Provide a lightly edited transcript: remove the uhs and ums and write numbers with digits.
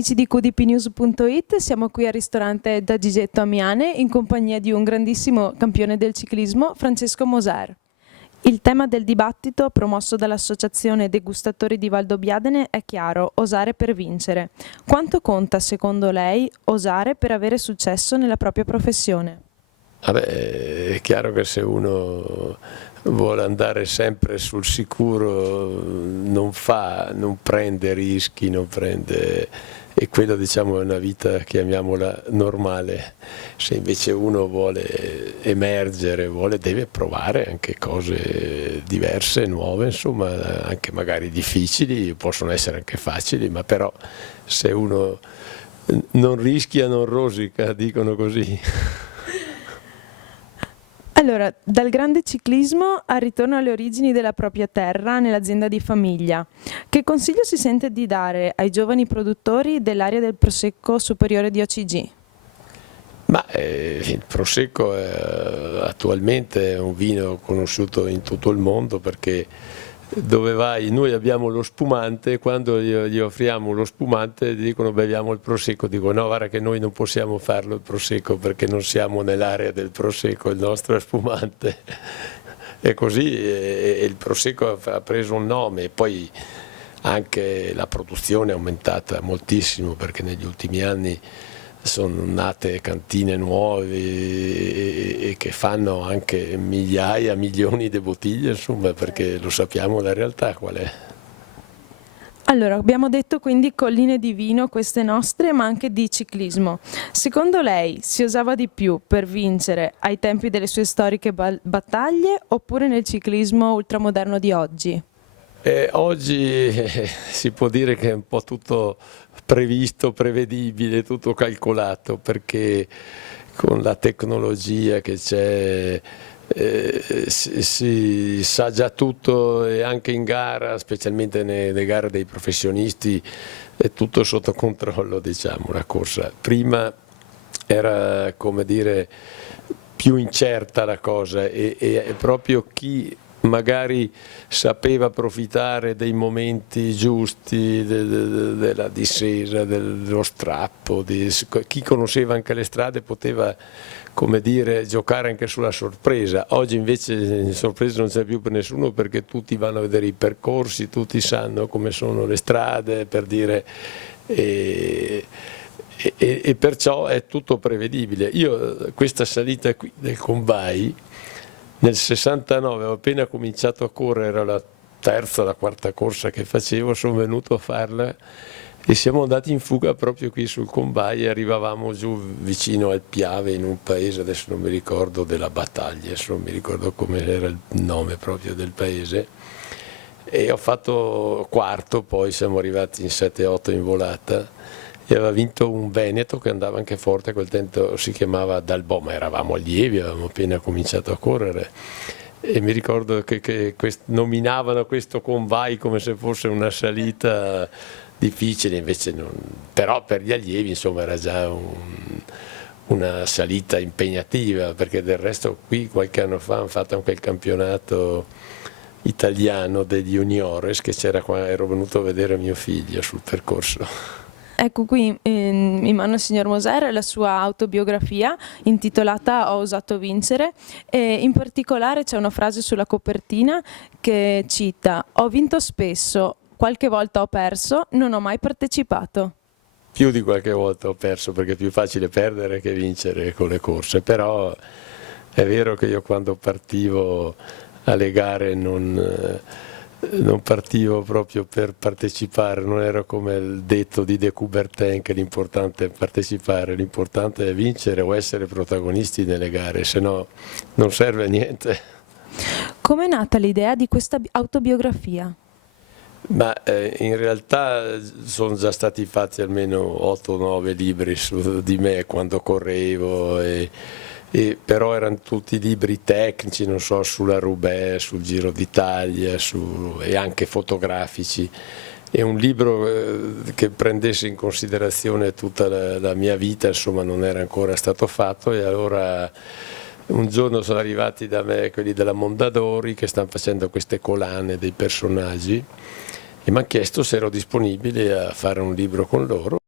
amici di qdpnews.it, siamo qui al ristorante da Gigetto a Miane in compagnia di un grandissimo campione del ciclismo, Francesco Moser. Il tema del dibattito promosso dall'Associazione Degustatori di Valdobbiadene è chiaro: osare per vincere. Quanto conta, secondo lei, osare per avere successo nella propria professione? Vabbè, è chiaro che se uno vuole andare sempre sul sicuro non prende rischi, e quello diciamo è una vita, chiamiamola, normale. Se invece uno vuole emergere, deve provare anche cose diverse, nuove, insomma, anche magari difficili, possono essere anche facili, ma però se uno non rischia non rosica, dicono così. Allora, dal grande ciclismo al ritorno alle origini della propria terra nell'azienda di famiglia, che consiglio si sente di dare ai giovani produttori dell'area del Prosecco superiore di OCG? Ma il Prosecco attualmente è un vino conosciuto in tutto il mondo, perché dove vai, noi abbiamo lo spumante, quando gli offriamo lo spumante dicono beviamo il Prosecco, dico no, guarda che noi non possiamo farlo il Prosecco perché non siamo nell'area del Prosecco, il nostro è spumante. E così il Prosecco ha preso un nome, e poi anche la produzione è aumentata moltissimo, perché negli ultimi anni sono nate cantine nuove e che fanno anche migliaia, milioni di bottiglie, insomma, perché lo sappiamo la realtà qual è. Allora, abbiamo detto quindi colline di vino queste nostre, ma anche di ciclismo. Secondo lei si usava di più per vincere ai tempi delle sue storiche battaglie oppure nel ciclismo ultramoderno di oggi? Oggi si può dire che è un po' tutto previsto, prevedibile, tutto calcolato, perché con la tecnologia che c'è si sa già tutto, e anche in gara, specialmente nelle gare dei professionisti, è tutto sotto controllo, diciamo, la corsa. Prima era, come dire, più incerta la cosa, e proprio chi magari sapeva approfittare dei momenti giusti, della discesa, dello strappo, chi conosceva anche le strade poteva, come dire, giocare anche sulla sorpresa. Oggi invece sorpresa non c'è più per nessuno, perché tutti vanno a vedere i percorsi, tutti sanno come sono le strade, per dire, e perciò è tutto prevedibile. Io questa salita qui del Convai nel 69 ho appena cominciato a correre, era la terza o la quarta corsa che facevo, sono venuto a farla e siamo andati in fuga proprio qui sul Convai, e arrivavamo giù vicino al Piave, in un paese, adesso non mi ricordo della battaglia, adesso non mi ricordo come era il nome proprio del paese, e ho fatto quarto, poi siamo arrivati in 7-8 in volata. E aveva vinto un veneto che andava anche forte, a quel tempo si chiamava Dalbò, ma eravamo allievi, avevamo appena cominciato a correre, e mi ricordo che nominavano questo Convai come se fosse una salita difficile, invece non, però per gli allievi insomma era già una salita impegnativa, perché del resto qui qualche anno fa hanno fatto anche il campionato italiano degli juniores, che c'era qua, ero venuto a vedere mio figlio sul percorso. Ecco qui in mano al signor Moser la sua autobiografia intitolata Ho osato vincere, e in particolare c'è una frase sulla copertina che cita: ho vinto spesso, qualche volta ho perso, non ho mai partecipato. Più di qualche volta ho perso, perché è più facile perdere che vincere con le corse, però è vero che io quando partivo alle gare non partivo proprio per partecipare, non era come il detto di De Coubertin che l'importante è partecipare, l'importante è vincere o essere protagonisti nelle gare, se no non serve a niente. Come è nata l'idea di questa autobiografia? Ma in realtà sono già stati fatti almeno 8-9 libri su di me quando correvo, però erano tutti libri tecnici, non so, sulla Roubaix, sul Giro d'Italia, e anche fotografici. E un libro che prendesse in considerazione tutta la mia vita, insomma, non era ancora stato fatto, e allora un giorno sono arrivati da me quelli della Mondadori che stanno facendo queste collane dei personaggi, e mi hanno chiesto se ero disponibile a fare un libro con loro.